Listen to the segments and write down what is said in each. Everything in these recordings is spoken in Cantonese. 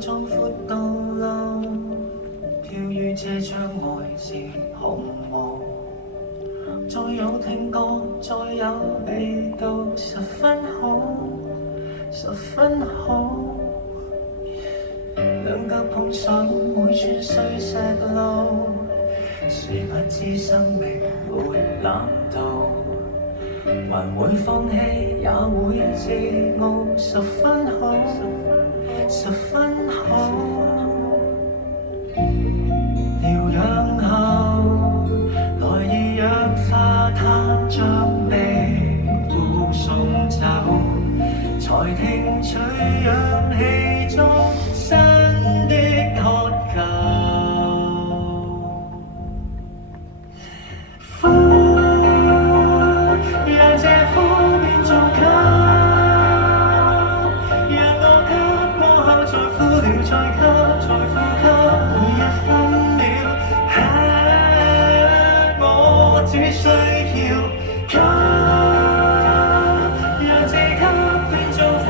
壯闊道路，飄於這窗外是紅霧。再有聽歌，再有味道，十分好，十分好。兩腳碰上每串碎石路，誰不知生命沒藍圖，還會放棄也會自傲，十分好，十分好。療養後來以氧化碳將你護送走，才聽取氧氣中新的渴求。呼，讓這呼變做吸，讓我吸過後再呼了再吸，再呼吸每一分秒。我只需要吸，讓這吸變做呼，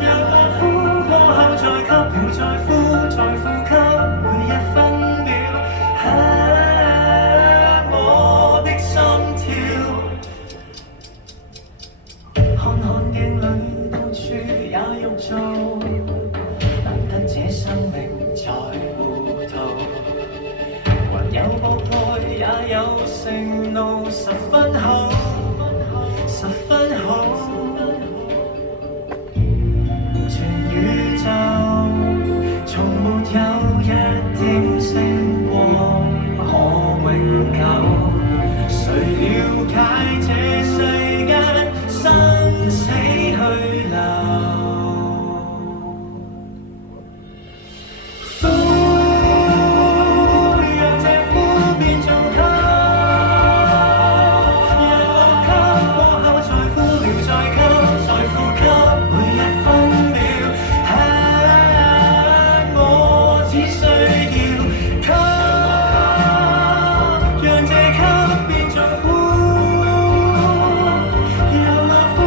讓我呼過後再吸了再呼，再呼吸每一分秒。我的心跳，看看鏡裏到處也欲做，難得這生命在糊塗，還有博愛也有盛怒，十分好，十分好。全宇宙從沒有一點星光可永久，誰了解這世間生死去留？呼，讓這呼變做吸，讓我吸過後再呼了再吸，再呼吸每一分秒。我只需要吸，讓這吸變做呼，讓我呼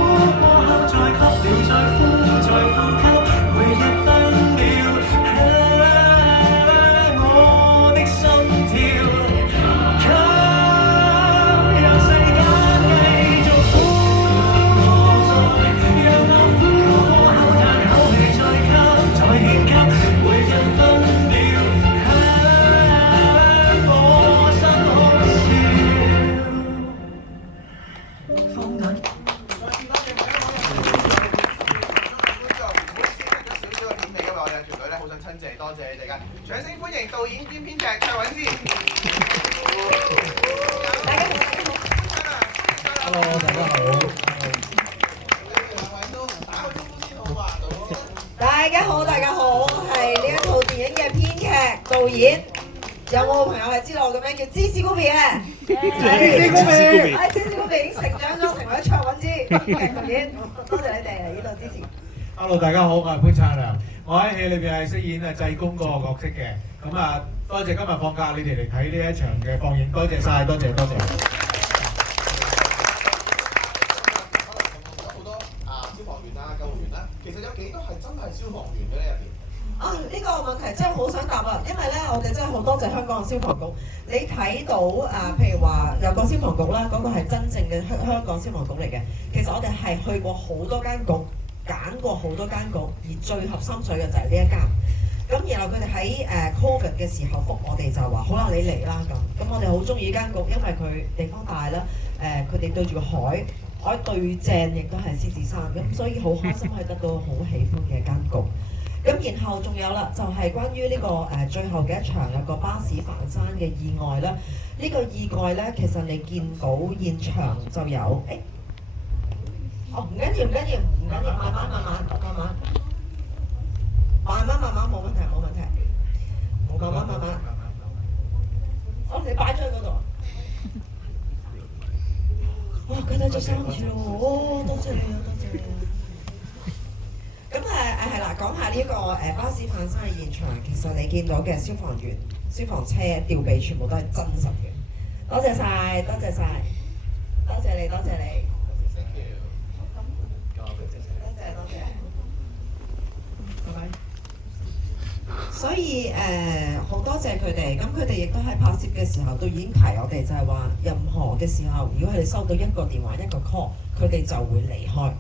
過後再吸了再呼，再呼吸每一分秒。我的心跳，吸，讓世間繼續呼，讓我呼過後嘆口氣再吸，再獻給每一分秒。我心好笑，放眼。好想親自多謝你哋㗎，掌聲歡迎導演兼編劇卓韻芝。Hello， 大家好。大家好，大家好，我係呢一套電影嘅編劇、導演。有冇朋友係知道我嘅名叫芝士高比嘅？芝士高比，係芝士高比已經成長咗，成為咗卓韻芝編劇導演。多謝你哋嚟呢度支持。Hello， 大家好，我係潘燦良，我喺戲裏邊係飾演濟公嗰個角色嘅。咁啊，多謝今日放假你哋嚟睇呢一場嘅放映，多謝晒，多謝多謝。好多消防員啊、救護員啦，其實有幾多係真係消防員嘅咧入邊？呢個問題真係好想答啊！因為咧，我哋真係好多謝香港嘅消防局。你睇到譬如話有個消防局啦，嗰個係真正嘅香港消防局嚟嘅。其實我哋係去過好多間局，揀過好多間局，而最合心水嘅就係呢一間。咁然後佢哋喺Covid 嘅時候覆我哋就話：好啦，你嚟啦咁。咁我哋好中意呢間局，因為佢地方大啦，佢哋對住個海，海對正亦都係獅子山，咁所以好開心可以得到好喜歡嘅一間局。咁然後仲有啦，就係關於呢個最後嘅一場有個巴士翻山嘅意外啦。呢個意外咧，其實你見到現場就有唔緊要，唔緊要，唔緊要，慢慢冇問題，冇問題，慢慢。你擺咗喺嗰度。哇！佢帶咗3次咯，多謝你啊，多謝你啊。咁係啦，講下呢個巴士翻山嘅現場，其實你見到嘅消防員、消防車吊臂全部都係真實嘅。多謝晒，多謝晒，多謝你，多謝你。Thank you。多謝。所以好多謝佢哋，咁佢哋亦都喺拍攝嘅時候都已經提我哋，就係話任何嘅時候，如果佢哋收到一個電話一個 call，佢哋就會離開。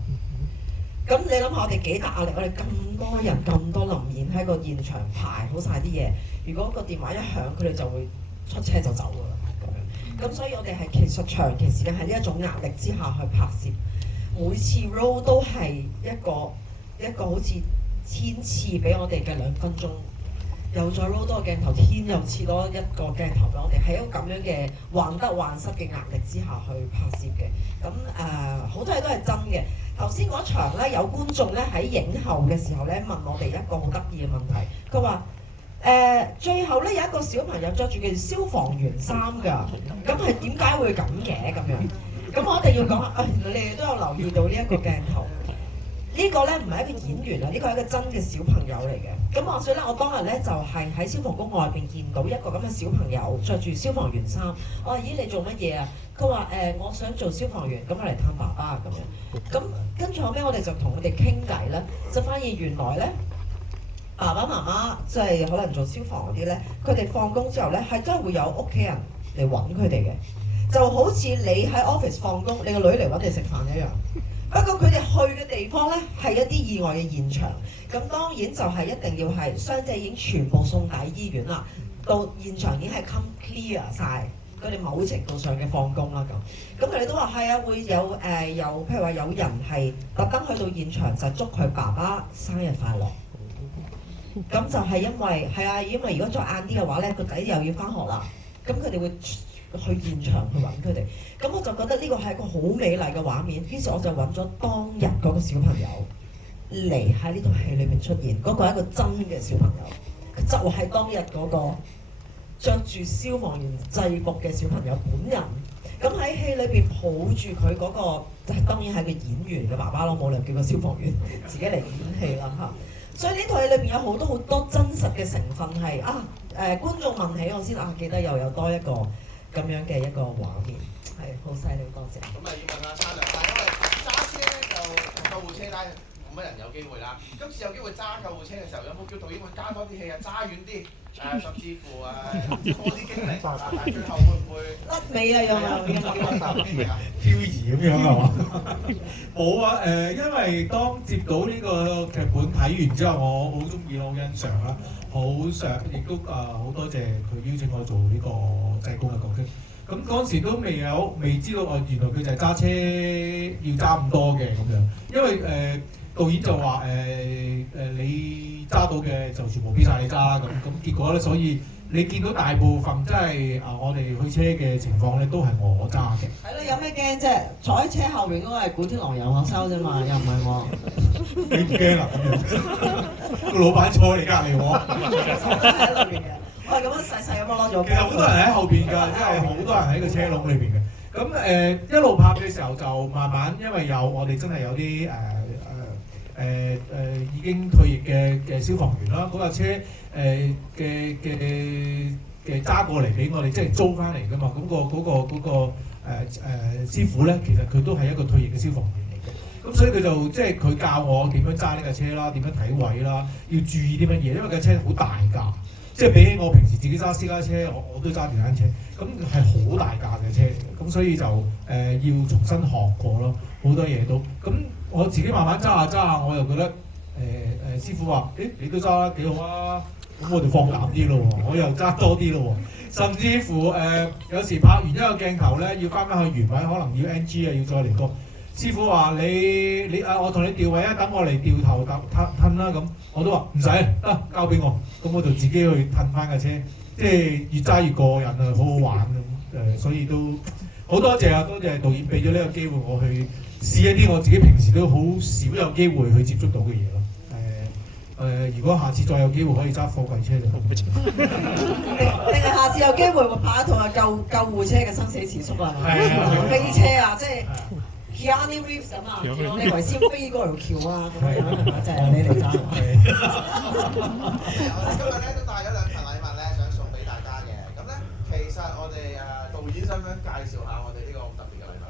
咁你諗下我哋幾大壓力，我哋咁多人咁多臨演喺個現場排好晒啲嘢，如果個電話一響，佢哋就會出車就走㗎啦咁樣。咁所以我哋係其實長期時間喺呢一種壓力之下去拍攝，每次 roll 都係一個好似天賜俾我哋嘅2分鐘。又再 roll 多個鏡頭，天又賜多一個鏡頭俾我哋，喺一個咁樣嘅患得患失嘅壓力之下去拍攝嘅。咁好多嘢都係真嘅。頭先嗰場咧，有觀眾咧喺影後嘅時候咧問我哋一個好得意嘅問題，佢話最後咧有一個小朋友着住件消防員衫㗎，咁係點解會咁嘅咁樣？咁我哋要講你哋都有留意到呢一個鏡頭。呢個咧唔係一個演員啊，呢個係一個真嘅小朋友嚟嘅。咁話說咧，我當日咧就係喺消防局外邊見到一個咁嘅小朋友着住消防員衫。我話咦，你做乜嘢啊？佢話我想做消防員，咁我嚟探爸爸咁樣。咁跟住後尾我哋就同佢哋傾偈咧，就發現原來咧爸爸媽媽即係可能做消防嗰啲咧，佢哋放工之後咧係真係會有屋企人嚟揾佢哋嘅，就好似你喺 office 放工，你個女嚟揾你食飯一樣。不過佢哋去嘅地方咧係一啲意外嘅現場，咁當然就係一定要係傷者已經全部送抵醫院啦，到現場已經係 come clear 晒，佢哋某程度上嘅放工啦咁。咁佢哋都話係啊，會有譬如話有人係特登去到現場就祝佢爸爸生日快樂。咁就係因為係啊，因為如果再晏啲嘅話咧，個仔又要返學啦，咁佢哋會去現場去揾佢哋，咁我就覺得呢個係一個好美麗嘅畫面，於是我就揾咗當日嗰個小朋友嚟喺呢套戲裏面出現，嗰個係一個真嘅小朋友，就係當日嗰個着住消防員制服嘅小朋友本人。咁喺戲裏邊抱住佢嗰個，當然係個演員嘅爸爸咯，冇理由叫個消防員自己嚟演戲啦嚇。所以呢套戲裏邊有好多真實嘅成分係觀眾問起我先記得又有多一個咁樣嘅一個畫面，係好犀利，多謝。咁要問下燦良，但因為揸車咧就同救護車單冇乜人有機會啦。今次有機會揸救護車嘅時候，有冇叫導演會加多啲戲揸遠啲甚至乎多啲經歷但係最後會唔會甩尾啊？有冇漂移咁樣係嘛？冇啊因為當接到呢個劇本睇完之後，我好中意，好欣賞啦，好想亦都好多謝佢邀請我做呢個濟公嘅角色。咁嗰陣時都未知道原來佢就係揸車要揸咁多嘅咁樣，因為導演就話你揸到嘅就全部俾晒你揸啦咁結果咧，所以你見到大部分真係我哋去車嘅情況咧，都係我揸嘅。係咯，有咩驚啫？坐喺車後面嗰個係古天樂游學修啫嘛，又唔係我。你唔驚啊？咁樣個老闆坐你隔離我。我都喺裏邊嘅，我係咁樣細細咁樣攞咗。其實好多人喺後邊㗎，因為好多人喺個車籠裏邊嘅。咁一路拍嘅時候就慢慢，因為我哋真係有啲已經退役嘅消防員啦，嗰架車嘅揸過嚟俾我哋，即係租翻嚟㗎嘛。咁嗰個師傅咧，其實佢都係一個退役嘅消防員嚟嘅。咁所以佢就即係佢教我點樣揸呢架車啦，點樣睇位啦，要注意啲乜嘢，因為架車好大架。即係比起我平時自己揸私家車，我都揸電單車，咁係好大架嘅車嚟嘅，咁所以就要重新學過咯，好多嘢都。咁我自己慢慢揸下，我又覺得師傅話：你都揸得幾好啊！咁我就放膽啲咯喎，我又揸多啲咯喎，甚至乎有時拍完一個鏡頭咧，要翻返去原位，可能要 NG 啊，要再嚟過。師傅話你我同你調位啊，等我嚟掉頭褪啦咁，我都話唔使，得交俾我，咁我就自己去褪翻架車，即係越揸越過癮啊，好好玩咁所以都好多謝啊，多謝導演俾咗呢個機會我去試一啲我自己平時都好少有機會去接觸到嘅嘢咯。如果下次再有機會可以揸貨櫃車就好。定係下次有機會會拍一套救護車嘅生死時速啊？飛車啊，即係。Keanu Reeves 咁啊，叫我哋維先飛過條橋啊，咁樣係咪？就係你嚟揸。我哋今日咧都帶咗2份禮物咧，想送俾大家嘅。咁咧，其實我哋導演想唔想介紹下我哋呢個特別嘅禮物？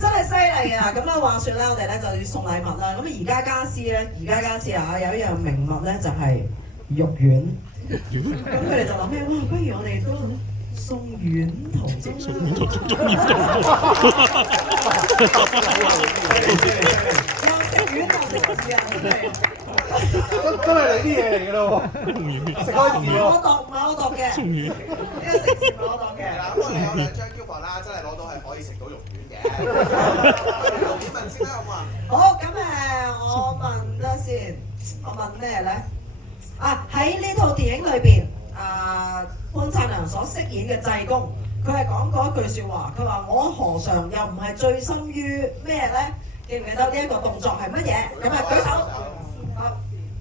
真係犀利啊！咁咧話説咧，我哋咧就要送禮物啦。咁而家家私啊，有一樣名物咧就係肉丸。咁佢哋就諗起，哇，不如我哋都送丸同中送丸同中醫都又食丸又食字啊！真係你啲嘢嚟㗎咯喎，食開字喎。唔係我度嘅，呢個食字唔係我度嘅。係啦，咁我哋有兩張 coupon 啦，真係攞到係可以食到肉丸嘅。點問先啦，好唔好啊？好，咁我問得先，我問咩咧？喺呢套電影裏邊，潘燦良所飾演嘅濟公，佢係講過一句説話，佢話：我何嘗又唔係醉心於咩咧？記唔記得呢一個動作係乜嘢？咁舉手。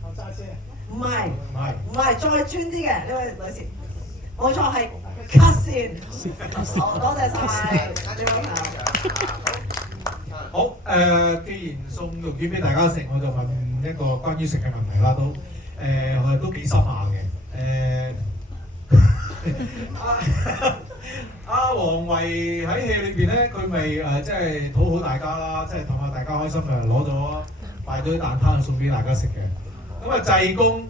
我揸車。唔係，再專啲嘅呢位女士，冇錯係 cut 線。好，多謝晒呢位朋友。好既然送肉丸俾大家食，我就問一個關於食嘅問題啦，我哋都幾深下嘅。阿王維喺戲裏邊咧，佢咪即係討好大家啦，即係氹下大家開心，攞咗賣咗啲蛋撻送俾大家食嘅。咁濟公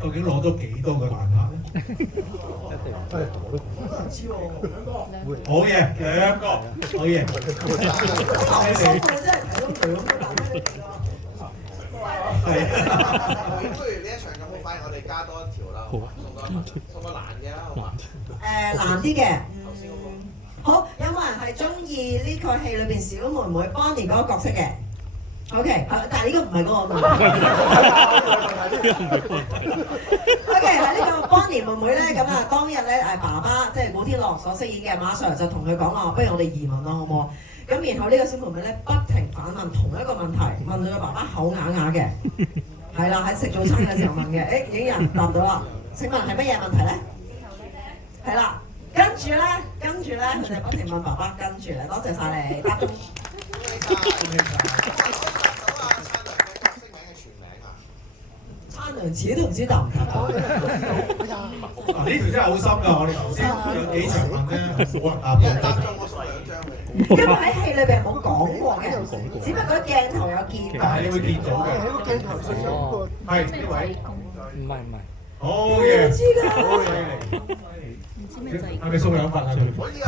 究竟攞咗幾多個蛋撻咧？唔知喎，兩個。好嘢，2個，好嘢。我真係睇到2個蛋撻。不如呢一場咁好，反而我哋加多一條啦，送個難嘅啦，好嘛？難啲嘅。好，有冇人係中意呢個戲裏邊小妹妹 Bonnie 嗰個角色嘅 ？OK，但係呢個唔係嗰個問題。OK， 喺呢個 Bonnie 妹妹咧，咁當日咧爸爸即係古天樂所飾演嘅馬 Sir 就同佢講話，不如我哋移民啦，好唔好？咁然後呢個小妹妹咧不停反問同一個問題，問到個爸爸口啞啞嘅，係啦，喺食早餐嘅時候問嘅，已經有人答到啦。請問係乜嘢問題咧？係啦。跟住咧，佢就不停問爸爸，跟住咧，多謝晒你，答中。燦良自己都唔知答唔答到。呢條真係好深㗎，我哋頭先有幾場問咧，冇人答到。答中我送2張嘅。因為喺戲裏邊冇講過嘅，只不過鏡頭有見到。係你會見到嘅。喺個鏡頭上有個。係呢位。唔係。好嘅。唔知㗎。好犀利。係咪送2份啊？可以啊。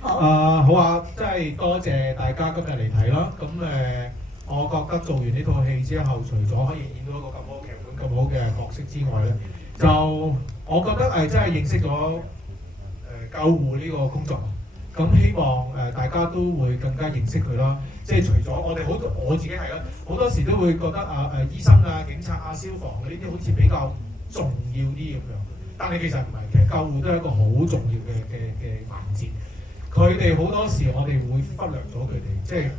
好啊，真係多謝大家今日嚟睇啦。咁我覺得做完呢套戲之後，除咗可以演到一個咁好劇本、咁好嘅角色之外咧，就我覺得真係認識咗救護呢個工作。咁希望大家都會更加認識佢啦。即係除咗我哋好多，我自己係啦，好多時都會覺得醫生啊、警察啊、消防呢啲好似比較重要啲咁樣。但係其實唔係，其實救護都係一個好重要嘅環節。佢哋好多時我哋會忽略咗佢哋，即係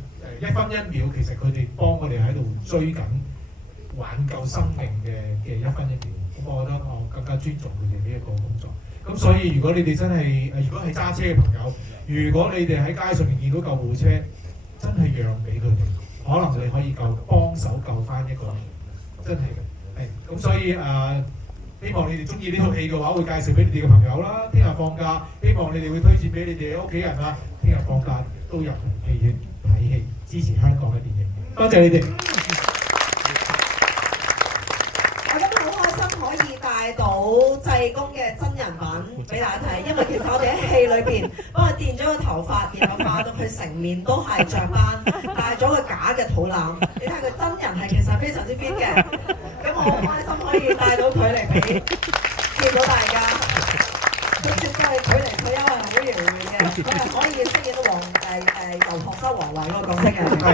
1分1秒，其實佢哋幫我哋喺度追緊挽救生命嘅1分1秒。咁我覺得我更加尊重佢哋呢一個工作。咁所以如果你哋真係如果係揸車嘅朋友，如果你哋喺街上面見到救護車，真係讓俾佢哋，可能你可以幫手救翻一個人，真係嘅。咁所以希望你哋中意呢套戲嘅話，會介紹俾你哋嘅朋友啦。聽日放假，希望你哋會推薦俾你哋嘅屋企人啊。聽日放假都入戲院睇戲，支持香港嘅電影。多謝你哋。我今日好開心可以帶到濟公嘅真人版俾大家睇，因為其實我哋喺戲裏邊幫佢電咗個頭髮，然後化到佢成面都係雀斑，戴咗個假嘅肚腩。你睇佢真人係其實非常之 fit 嘅。咁我好開心可以帶到佢嚟俾見到大家。佢絕對係距離退休係好遙遠嘅，佢係可以飾演到遊學修黃偉嗰個角色嘅。係，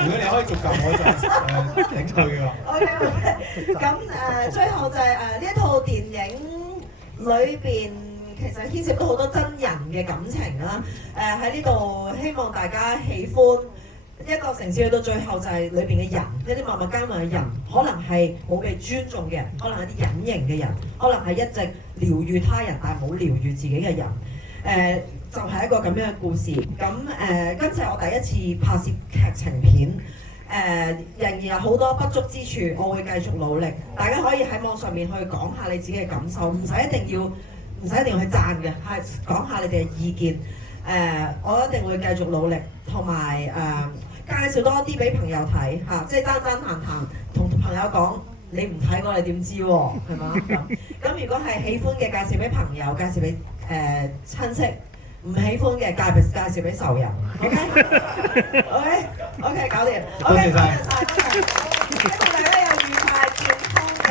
如果你可以續集，我就頂佢㗎。OK， 咁最後就係呢一套電影裏邊，其實牽涉到好多真人嘅感情啦。喺呢度希望大家喜歡。一個城市去到最後就係裏邊嘅人，一啲默默耕耘嘅人，可能係冇被尊重嘅人，可能係啲隱形嘅人，可能係一直療癒他人但係冇療癒自己嘅人。就係一個咁樣嘅故事。咁今次係我第一次拍攝劇情片，仍然有好多不足之處，我會繼續努力。大家可以喺網上面去講下你自己嘅感受，唔使一定要去讚嘅，係講下你哋嘅意見。我一定會繼續努力，同埋介紹多啲俾朋友睇嚇，即係爭爭閒閒同朋友講，你唔睇我哋點知喎？係嘛咁如果係喜歡嘅，介紹俾朋友，介紹俾親戚；唔喜歡嘅，介紹俾仇人。OK，搞掂。多謝晒。希望大家有愉快健康嘅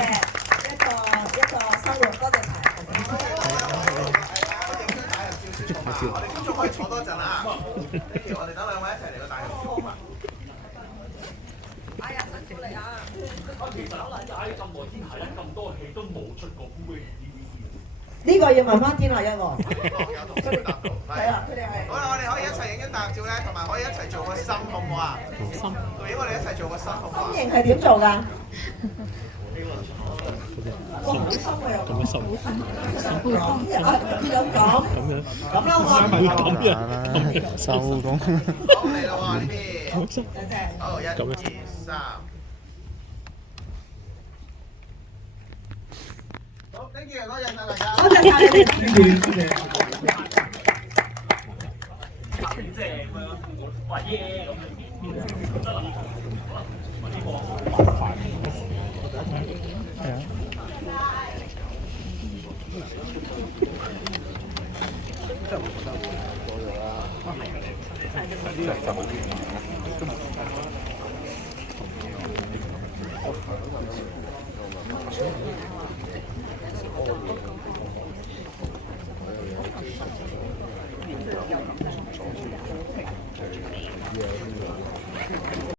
一個生活，多謝晒。我哋觀眾可以坐多陣啊！跟住我哋等兩位一齊嚟個大合照啊！哎呀，辛苦你啊！其實踩咁耐天下一咁多戲都冇出過 DVD。呢個要問翻天下一喎。有同事答到，係啦，佢哋係。好啦，我哋可以一齊影張大合照咧，同埋可以一齊做個心，好唔好啊？心。導演，我哋一齊做個心，好唔好啊？心形係點做㗎？哇，好深啊又。咁樣收。咁啦，我。收工。好嚟啦喎呢邊。多謝。好，1、2、3。好 ，thank you，多謝晒大家。多謝晒你哋。正啊！話耶咁樣。得啦。